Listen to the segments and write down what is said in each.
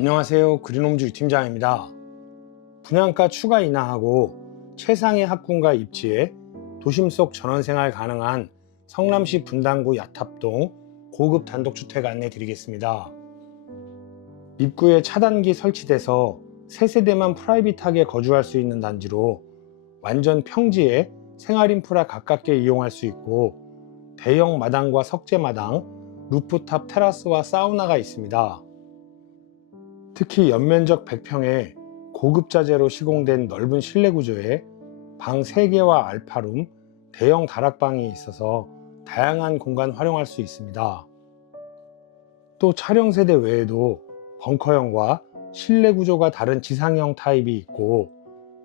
안녕하세요. 그린홈즈 유팀장입니다. 분양가 추가 인하하고 최상의 학군과 입지에 도심 속 전원생활 가능한 성남시 분당구 야탑동 고급 단독주택 안내 드리겠습니다. 입구에 차단기 설치돼서 세세대만 프라이빗하게 거주할 수 있는 단지로 완전 평지에 생활 인프라 가깝게 이용할 수 있고 대형 마당과 석재 마당, 루프탑 테라스와 사우나가 있습니다. 특히 연면적 100평에 고급 자재로 시공된 넓은 실내 구조에 방 3개와 알파룸, 대형 다락방이 있어서 다양한 공간 활용할 수 있습니다. 또 차량 세대 외에도 벙커형과 실내 구조가 다른 지상형 타입이 있고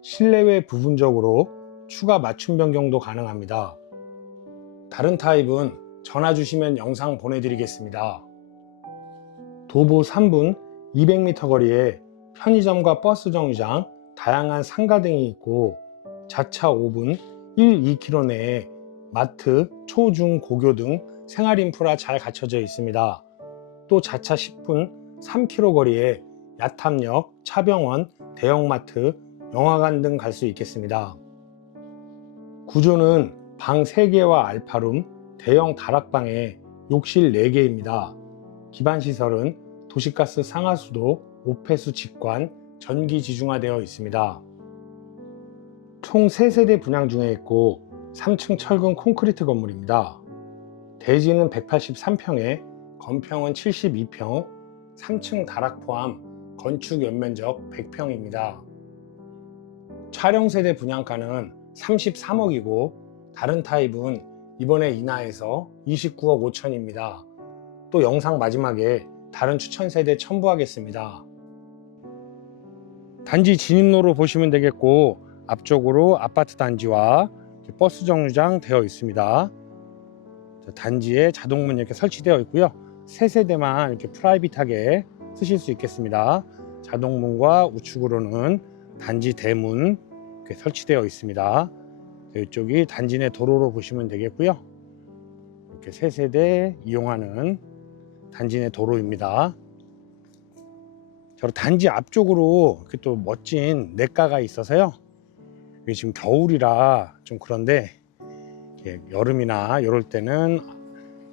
실내외 부분적으로 추가 맞춤 변경도 가능합니다. 다른 타입은 전화 주시면 영상 보내드리겠습니다. 도보 3분 200m 거리에 편의점과 버스 정류장, 다양한 상가 등이 있고 자차 5분 1, 2km 내에 마트, 초, 중, 고교 등 생활 인프라 잘 갖춰져 있습니다. 또 자차 10분 3km 거리에 야탐역, 차병원, 대형마트, 영화관 등 갈 수 있겠습니다. 구조는 방 3개와 알파룸, 대형 다락방에 욕실 4개입니다. 기반 시설은 도시가스 상하수도, 오폐수 직관, 전기 지중화되어 있습니다. 총 3세대 분양 중에 있고 3층 철근 콘크리트 건물입니다. 대지는 183평에 건평은 72평, 3층 다락 포함 건축 연면적 100평입니다. 촬영 세대 분양가는 33억이고 다른 타입은 이번에 인하해서 29억 5천입니다. 또 영상 마지막에 다른 추천 세대 첨부하겠습니다. 단지 진입로로 보시면 되겠고 앞쪽으로 아파트 단지와 버스 정류장 되어 있습니다. 단지에 자동문 이렇게 설치되어 있고요. 세 세대만 이렇게 프라이빗하게 쓰실 수 있겠습니다. 자동문과 우측으로는 단지 대문 이렇게 설치되어 있습니다. 이쪽이 단지 내 도로로 보시면 되겠고요. 이렇게 세 세대 이용하는 단지 내 도로입니다. 저 단지 앞쪽으로 이렇게 또 멋진 냇가가 있어서요. 이게 지금 겨울이라 좀 그런데 여름이나 이럴 때는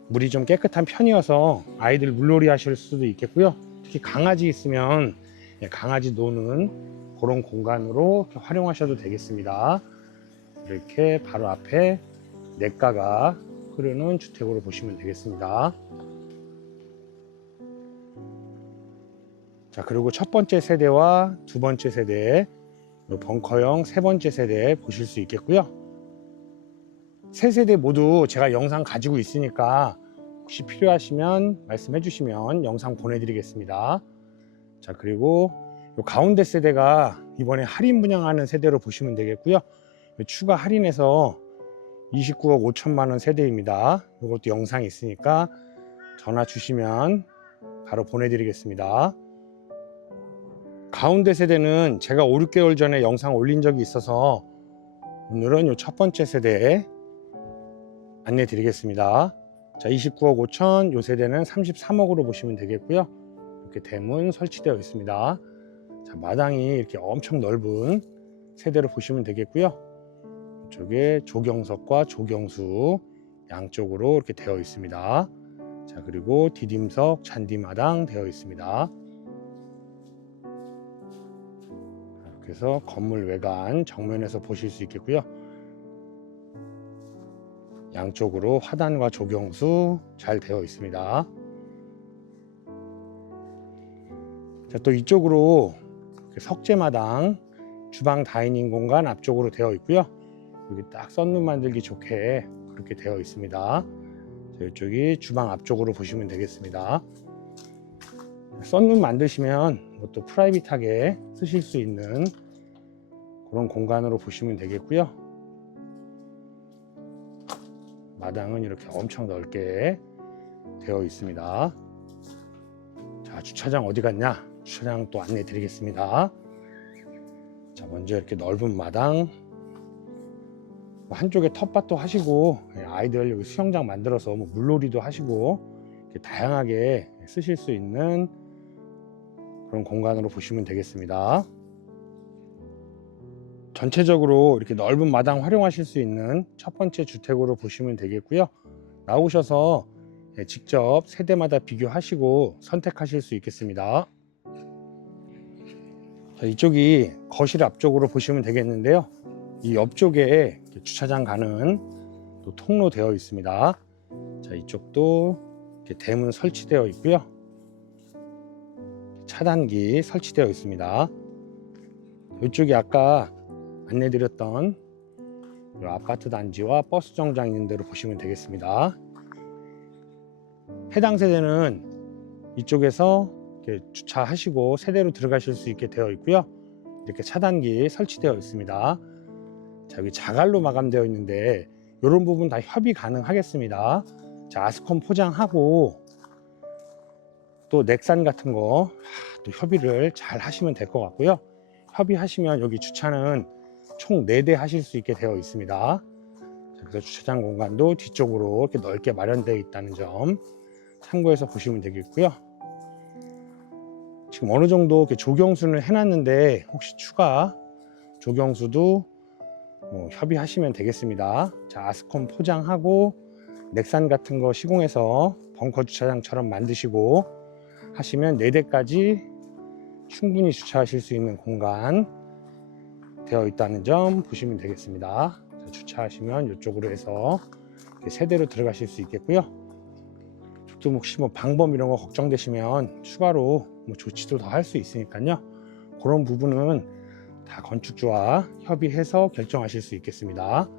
물이 좀 깨끗한 편이어서 아이들 물놀이 하실 수도 있겠고요. 특히 강아지 있으면 예, 강아지 노는 그런 공간으로 활용하셔도 되겠습니다. 이렇게 바로 앞에 냇가가 흐르는 주택으로 보시면 되겠습니다. 자, 그리고 첫 번째 세대와 두 번째 세대, 벙커형 세 번째 세대 보실 수 있겠고요. 세 세대 모두 제가 영상 가지고 있으니까 혹시 필요하시면 말씀해 주시면 영상 보내드리겠습니다. 자, 그리고 요 가운데 세대가 이번에 할인 분양하는 세대로 보시면 되겠고요. 추가 할인해서 29억 5천만 원 세대입니다. 이것도 영상이 있으니까 전화 주시면 바로 보내드리겠습니다. 가운데 세대는 제가 5, 6개월 전에 영상 올린 적이 있어서 오늘은 이 첫 번째 세대 안내 드리겠습니다. 자, 29억 5천, 요 세대는 33억으로 보시면 되겠고요. 이렇게 대문 설치되어 있습니다. 자, 마당이 이렇게 엄청 넓은 세대로 보시면 되겠고요. 이쪽에 조경석과 조경수 양쪽으로 이렇게 되어 있습니다. 자, 그리고 디딤석, 잔디마당 되어 있습니다. 해서 건물 외관 정면에서 보실 수 있겠고요. 양쪽으로 화단과 조경수 잘 되어 있습니다. 자, 또 이쪽으로 석재마당, 주방 다이닝 공간 앞쪽으로 되어 있고요. 여기 딱 썬룸 만들기 좋게 그렇게 되어 있습니다. 자, 이쪽이 주방 앞쪽으로 보시면 되겠습니다. 썬룸 만드시면 뭐 또 프라이빗하게 쓰실 수 있는 그런 공간으로 보시면 되겠고요. 마당은 이렇게 엄청 넓게 되어 있습니다. 자, 주차장 어디 갔냐? 주차장 또 안내 드리겠습니다. 자, 먼저 이렇게 넓은 마당. 뭐 한쪽에 텃밭도 하시고, 예, 아이들 여기 수영장 만들어서 뭐 물놀이도 하시고, 이렇게 다양하게 쓰실 수 있는 그런 공간으로 보시면 되겠습니다. 전체적으로 이렇게 넓은 마당 활용하실 수 있는 첫 번째 주택으로 보시면 되겠고요. 나오셔서 예, 직접 세대마다 비교하시고 선택하실 수 있겠습니다. 자, 이쪽이 거실 앞쪽으로 보시면 되겠는데요. 이 옆쪽에 주차장 가는 또 통로 되어 있습니다. 자, 이쪽도 대문 설치되어 있고요. 차단기 설치되어 있습니다. 이쪽이 아까 안내드렸던 이 아파트 단지와 버스 정장 있는 대로 보시면 되겠습니다. 해당 세대는 이쪽에서 주차하시고 세대로 들어가실 수 있게 되어 있고요. 이렇게 차단기 설치되어 있습니다. 자, 여기 자갈로 마감되어 있는데 이런 부분 다 협의 가능하겠습니다. 자, 아스콘 포장하고 또 넥산 같은 거 또 협의를 잘 하시면 될 것 같고요. 협의하시면 여기 주차는 총 4대 하실 수 있게 되어 있습니다. 자, 그래서 주차장 공간도 뒤쪽으로 이렇게 넓게 마련되어 있다는 점 참고해서 보시면 되겠고요. 지금 어느 정도 이렇게 조경수는 해놨는데 혹시 추가 조경수도 뭐 협의하시면 되겠습니다. 자, 아스콘 포장하고 넥산 같은 거 시공해서 벙커 주차장처럼 만드시고 하시면 4대까지 충분히 주차하실 수 있는 공간 되어 있다는 점 보시면 되겠습니다. 자, 주차하시면 이쪽으로 해서 세대로 들어가실 수 있겠고요. 또 혹시 뭐 방법 이런 거 걱정되시면 추가로 뭐 조치도 더 할 수 있으니까요. 그런 부분은 다 건축주와 협의해서 결정하실 수 있겠습니다.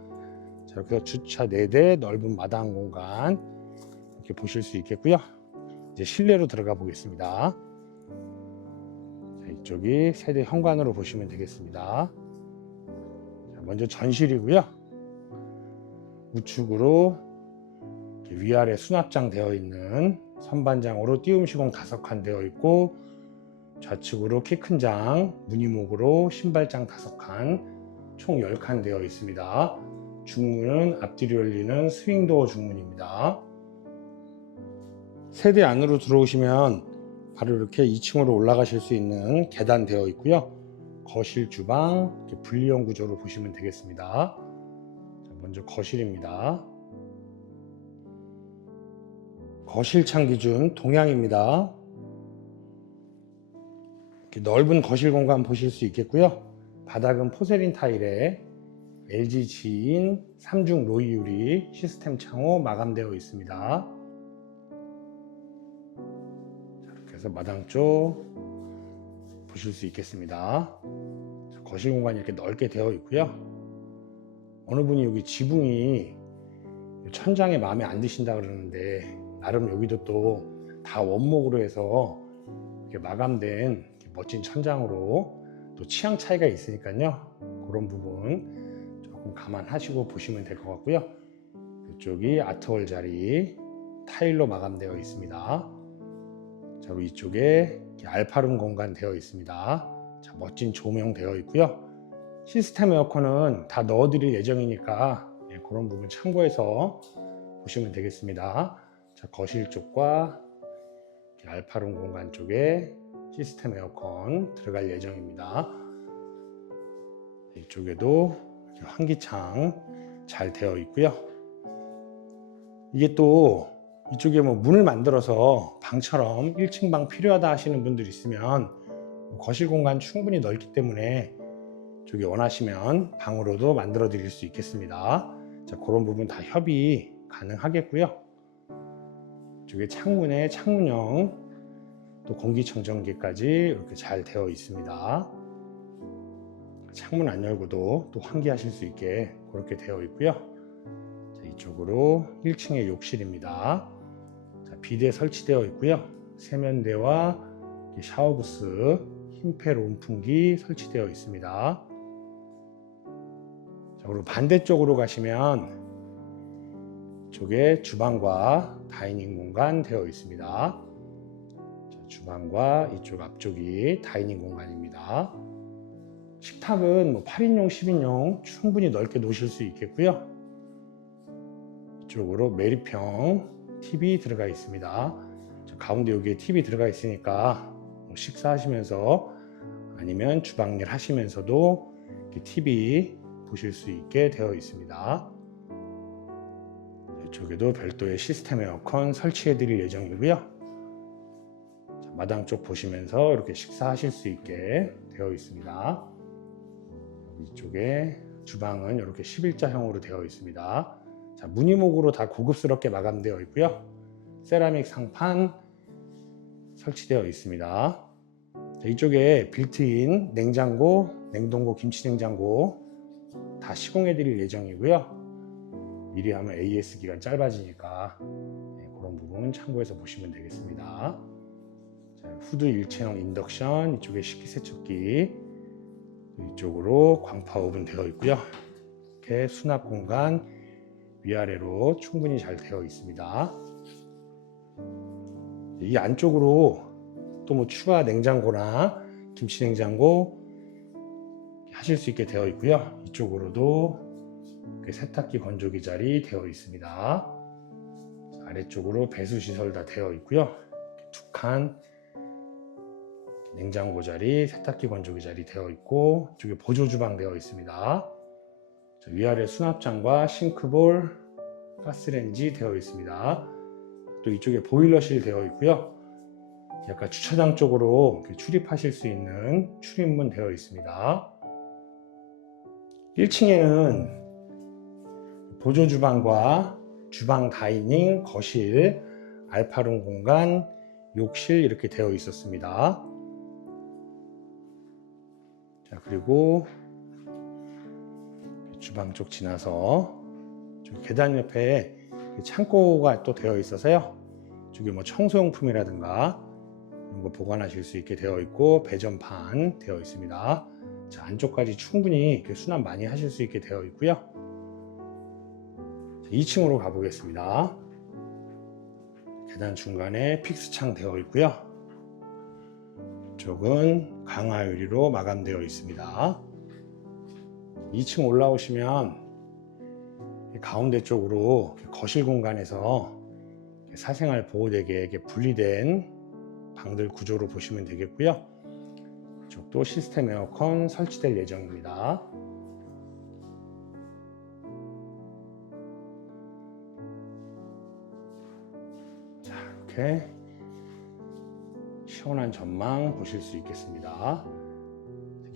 자, 이렇게 주차 4대 넓은 마당 공간 이렇게 보실 수 있겠고요. 이제 실내로 들어가 보겠습니다. 자, 이쪽이 세대 현관으로 보시면 되겠습니다. 자, 먼저 전실이고요. 우측으로 위아래 수납장 되어 있는 선반장으로 띄움 시공 다섯 칸 되어 있고 좌측으로 키 큰 장, 무늬목으로 신발장 다섯 칸, 총 10칸 되어 있습니다. 중문은 앞뒤로 열리는 스윙도어 중문입니다. 세대 안으로 들어오시면 바로 이렇게 2층으로 올라가실 수 있는 계단 되어 있고요. 거실, 주방 분리형 구조로 보시면 되겠습니다. 자, 먼저 거실입니다. 거실 창 기준 동향입니다. 넓은 거실 공간 보실 수 있겠고요. 바닥은 포세린 타일에 LG 지인 3중 로이 유리 시스템 창호 마감되어 있습니다. 해서 마당 쪽 보실 수 있겠습니다. 자, 거실 공간이 이렇게 넓게 되어 있고요. 어느 분이 여기 지붕이 천장에 마음에 안 드신다 그러는데 나름 여기도 또 다 원목으로 해서 이렇게 마감된 멋진 천장으로 또 취향 차이가 있으니까요. 그런 부분 조금 감안하시고 보시면 될 것 같고요. 이쪽이 아트월 자리 타일로 마감되어 있습니다. 자, 이쪽에 알파룸 공간 되어 있습니다. 자, 멋진 조명 되어 있고요. 시스템 에어컨은 다 넣어드릴 예정이니까 예, 그런 부분 참고해서 보시면 되겠습니다. 자, 거실 쪽과 알파룸 공간 쪽에 시스템 에어컨 들어갈 예정입니다. 이쪽에도 환기창 잘 되어 있고요. 이게 또 이쪽에 뭐 문을 만들어서 방처럼 1층 방 필요하다 하시는 분들 있으면 거실 공간 충분히 넓기 때문에 저기 원하시면 방으로도 만들어 드릴 수 있겠습니다. 자, 그런 부분 다 협의 가능하겠고요. 이쪽에 창문에 창문형 또 공기청정기까지 이렇게 잘 되어 있습니다. 창문 안 열고도 또 환기하실 수 있게 그렇게 되어 있고요. 자, 이쪽으로 1층의 욕실입니다. 자, 비대 설치되어 있고요. 세면대와 샤워부스, 흰펠 온풍기 설치되어 있습니다. 자, 그리고 반대쪽으로 가시면 이쪽에 주방과 다이닝 공간 되어 있습니다. 자, 주방과 이쪽 앞쪽이 다이닝 공간입니다. 식탁은 뭐 8인용, 10인용 충분히 넓게 놓으실 수 있겠고요. 이쪽으로 메리 평 TV 들어가 있습니다. 저 가운데 여기에 TV 들어가 있으니까 뭐 식사하시면서 아니면 주방일 하시면서도 TV 보실 수 있게 되어 있습니다. 이쪽에도 별도의 시스템 에어컨 설치해 드릴 예정이고요. 자, 마당 쪽 보시면서 이렇게 식사하실 수 있게 되어 있습니다. 이쪽에 주방은 이렇게 11자형으로 되어 있습니다. 자, 무늬목으로 다 고급스럽게 마감되어 있고요. 세라믹 상판 설치되어 있습니다. 자, 이쪽에 빌트인 냉장고, 냉동고, 김치냉장고 다 시공해 드릴 예정이고요. 미리 하면 AS 기간 짧아지니까 네, 그런 부분 참고해서 보시면 되겠습니다. 자, 후드 일체형 인덕션, 이쪽에 식기세척기, 이쪽으로 광파 오븐 되어 있고요. 이렇게 수납 공간 위아래로 충분히 잘 되어 있습니다. 이 안쪽으로 또 뭐 추가 냉장고나 김치 냉장고 하실 수 있게 되어 있고요. 이쪽으로도 이렇게 세탁기 건조기 자리 되어 있습니다. 아래쪽으로 배수 시설 다 되어 있고요. 두 칸 냉장고 자리, 세탁기 건조기 자리 되어 있고 이쪽에 보조 주방 되어 있습니다. 자, 위아래 수납장과 싱크볼, 가스레인지 되어 있습니다. 또 이쪽에 보일러실 되어 있고요. 약간 주차장 쪽으로 출입하실 수 있는 출입문 되어 있습니다. 1층에는 보조 주방과 주방 다이닝, 거실, 알파룸 공간, 욕실 이렇게 되어 있었습니다. 자, 그리고 주방 쪽 지나서 계단 옆에 창고가 또 되어 있어서요. 저기 뭐 청소용품이라든가 이런 거 보관하실 수 있게 되어 있고 배전판 되어 있습니다. 자, 안쪽까지 충분히 수납 많이 하실 수 있게 되어 있고요. 자, 2층으로 가보겠습니다. 계단 중간에 픽스창 되어 있고요. 이쪽은 강화 유리로 마감되어 있습니다. 2층 올라오시면 가운데 쪽으로 거실 공간에서 사생활 보호되게 분리된 방들 구조로 보시면 되겠고요. 이쪽도 시스템 에어컨 설치될 예정입니다. 자, 이렇게 시원한 전망 보실 수 있겠습니다.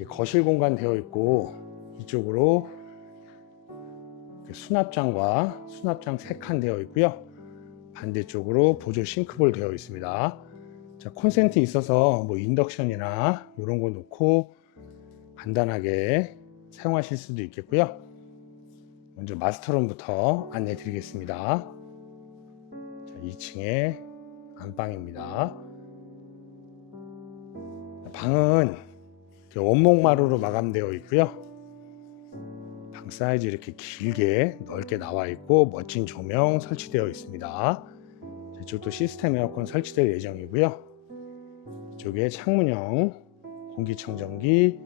거실 공간 되어 있고 이쪽으로 수납장과 수납장 3칸 되어 있고요. 반대쪽으로 보조 싱크볼 되어 있습니다. 자, 콘센트 있어서 뭐 인덕션이나 이런 거 놓고 간단하게 사용하실 수도 있겠고요. 먼저 마스터룸부터 안내 드리겠습니다. 자, 2층에 안방입니다. 방은 원목마루로 마감되어 있고요. 방 사이즈 이렇게 길게 넓게 나와 있고 멋진 조명 설치되어 있습니다. 이쪽도 시스템 에어컨 설치될 예정이고요. 이쪽에 창문형 공기청정기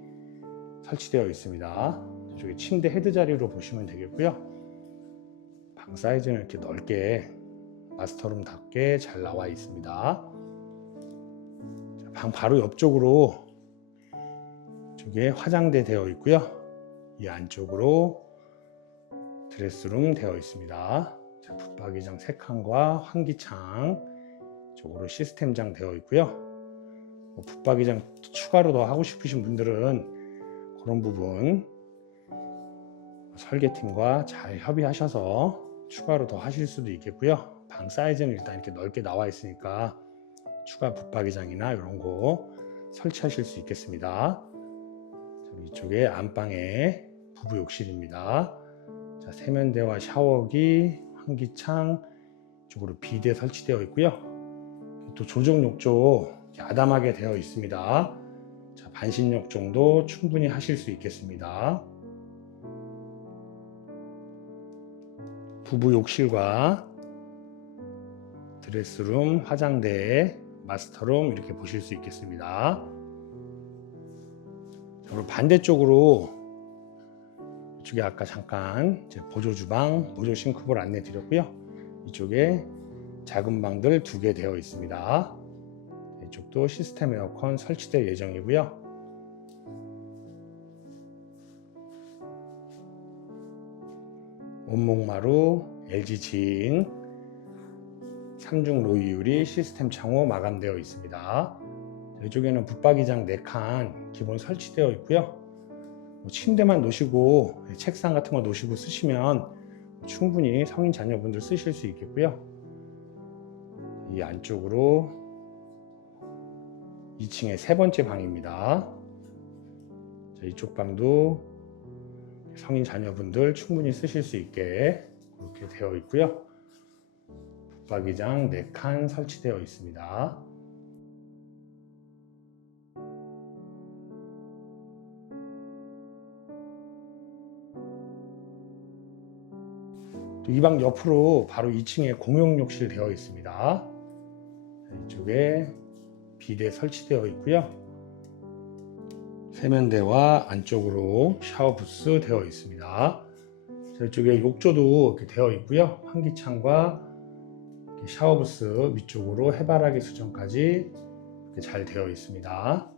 설치되어 있습니다. 이쪽에 침대 헤드 자리로 보시면 되겠고요. 방 사이즈는 이렇게 넓게 마스터룸답게 잘 나와 있습니다. 방 바로 옆쪽으로 이쪽에 화장대 되어 있고요. 이 안쪽으로 드레스룸 되어 있습니다. 자, 붙박이장 3칸과 환기창 쪽으로 시스템장 되어 있고요. 뭐 붙박이장 추가로 더 하고 싶으신 분들은 그런 부분 설계팀과 잘 협의하셔서 추가로 더 하실 수도 있겠고요. 방 사이즈는 일단 이렇게 넓게 나와 있으니까 추가 붙박이장이나 이런 거 설치하실 수 있겠습니다. 이쪽에 안방에 부부 욕실입니다. 자, 세면대와 샤워기, 환기창 쪽으로 비대 설치되어 있고요. 또 조정 욕조 아담하게 되어 있습니다. 자, 반신욕 정도 충분히 하실 수 있겠습니다. 부부 욕실과 드레스룸, 화장대, 마스터룸 이렇게 보실 수 있겠습니다. 그리고 반대쪽으로 이쪽에 아까 잠깐 보조 주방, 보조 싱크볼 안내 드렸고요. 이쪽에 작은 방들 두 개 되어 있습니다. 이쪽도 시스템 에어컨 설치될 예정이고요. 온목마루, LG 지인, 3중 로이 유리 시스템 창호 마감되어 있습니다. 이쪽에는 붙박이장 4칸 기본 설치되어 있고요. 뭐 침대만 놓으시고 책상 같은 거 놓으시고 쓰시면 충분히 성인 자녀분들 쓰실 수 있겠고요. 이 안쪽으로 2층의 세 번째 방입니다. 자, 이쪽 방도 성인 자녀분들 충분히 쓰실 수 있게 그렇게 되어 있고요. 붙박이장 4칸 설치되어 있습니다. 이 방 옆으로 바로 2층에 공용 욕실 되어 있습니다. 이쪽에 비대 설치되어 있고요. 세면대와 안쪽으로 샤워 부스 되어 있습니다. 이쪽에 욕조도 이렇게 되어 있고요. 환기창과 샤워 부스 위쪽으로 해바라기 수정까지 잘 되어 있습니다.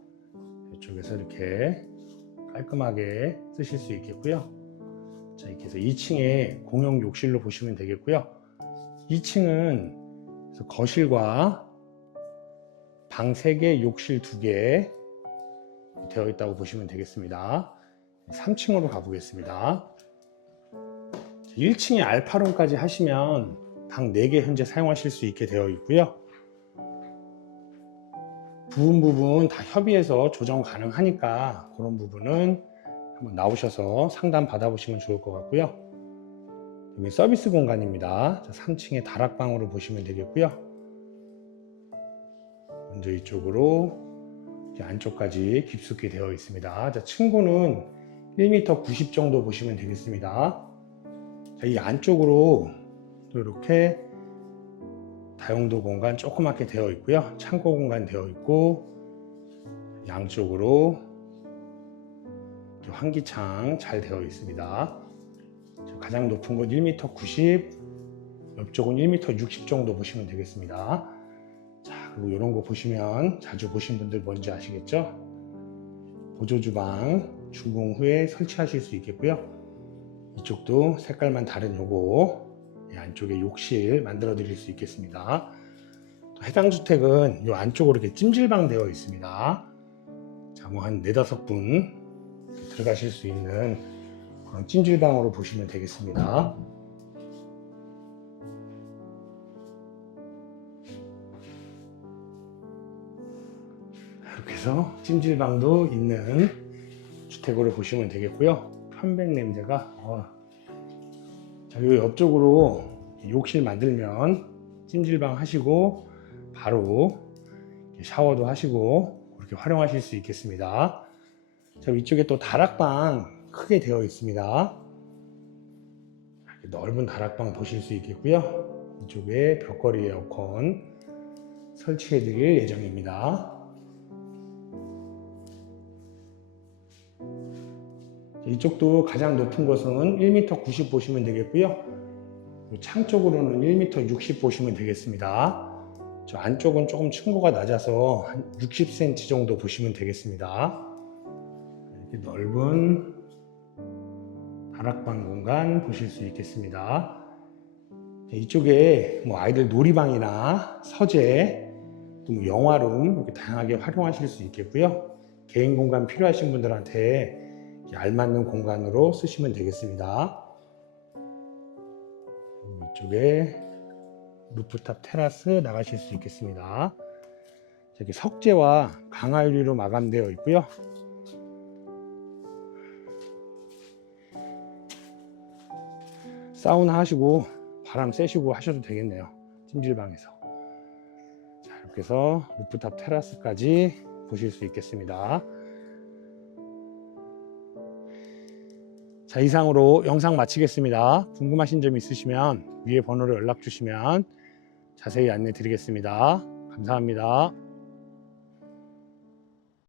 이쪽에서 이렇게 깔끔하게 쓰실 수 있겠고요. 자, 이렇게 해서 2층에 공용 욕실로 보시면 되겠고요. 2층은 거실과 방 3개, 욕실 2개 되어 있다고 보시면 되겠습니다. 3층으로 가보겠습니다. 1층에 알파룸까지 하시면 방 4개 현재 사용하실 수 있게 되어 있고요. 부분 부분 다 협의해서 조정 가능하니까 그런 부분은 한번 나오셔서 상담 받아보시면 좋을 것 같고요. 여기 서비스 공간입니다. 3층의 다락방으로 보시면 되겠고요. 먼저 이쪽으로 안쪽까지 깊숙이 되어 있습니다. 자, 층고는 1m 90 정도 보시면 되겠습니다. 자, 이 안쪽으로 또 이렇게 다용도 공간 조그맣게 되어 있고요. 창고 공간 되어 있고 양쪽으로 환기창 잘 되어 있습니다. 가장 높은 곳 1m 90, 옆쪽은 1m 60 정도 보시면 되겠습니다. 자, 그리고 이런 거 보시면 자주 보신 분들 뭔지 아시겠죠? 보조 주방 준공 후에 설치하실 수 있겠고요. 이쪽도 색깔만 다른 요거 이 안쪽에 욕실 만들어 드릴 수 있겠습니다. 또 해당 주택은 이 안쪽으로 이렇게 찜질방 되어 있습니다. 자, 뭐 한 네다섯 분 들어가실 수 있는 찜질방으로 보시면 되겠습니다. 이렇게 해서 찜질방도 있는 주택으로 보시면 되겠고요. 편백 냄새가 어. 자, 요 옆쪽으로 욕실 만들면 찜질방 하시고 바로 샤워도 하시고 그렇게 활용하실 수 있겠습니다. 자, 위쪽에 또 다락방 크게 되어 있습니다. 넓은 다락방 보실 수 있겠고요. 이쪽에 벽걸이 에어컨 설치해 드릴 예정입니다. 이쪽도 가장 높은 곳은 1m 90 보시면 되겠고요. 창 쪽으로는 1m 60 보시면 되겠습니다. 저 안쪽은 조금 층고가 낮아서 한 60cm 정도 보시면 되겠습니다. 넓은 다락방 공간 보실 수 있겠습니다. 이쪽에 뭐 아이들 놀이방이나 서재, 또뭐 영화룸 이렇게 다양하게 활용하실 수 있겠고요. 개인 공간 필요하신 분들한테 알맞는 공간으로 쓰시면 되겠습니다. 이쪽에 루프탑 테라스 나가실 수 있겠습니다. 이렇게 석재와 강화 유리로 마감되어 있고요. 사우나 하시고 바람 쐬시고 하셔도 되겠네요. 찜질방에서. 자, 이렇게 해서 루프탑 테라스까지 보실 수 있겠습니다. 자, 이상으로 영상 마치겠습니다. 궁금하신 점 있으시면 위에 번호로 연락 주시면 자세히 안내 드리겠습니다. 감사합니다.